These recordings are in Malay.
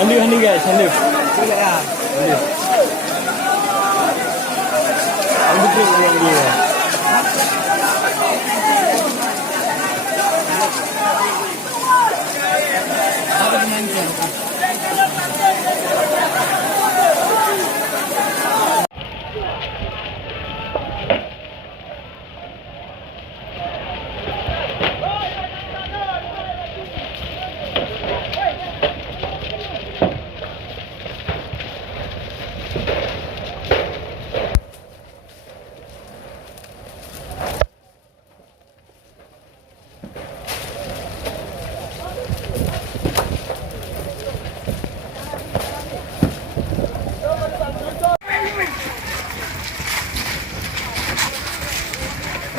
Handi guys, handi.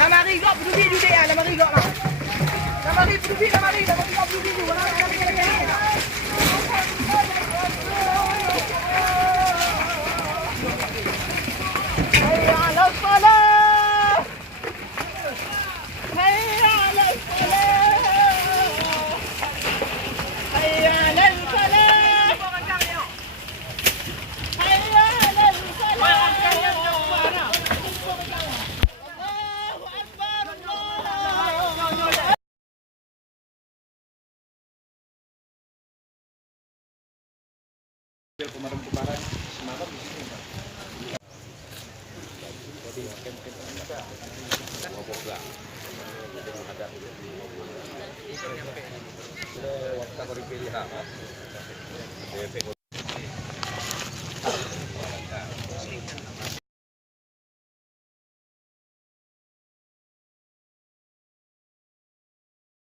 Namari kau berduduk juga ya, namari kau lah. Namari berduduk, namari kau berduduk juga. Hayya ala salah. Hayya ala salah. Hayya ala salah. Hayya ala salah. Kemarin semalam di sini Pak. Jadi camp-camp kita ngobrol ada waktu pilih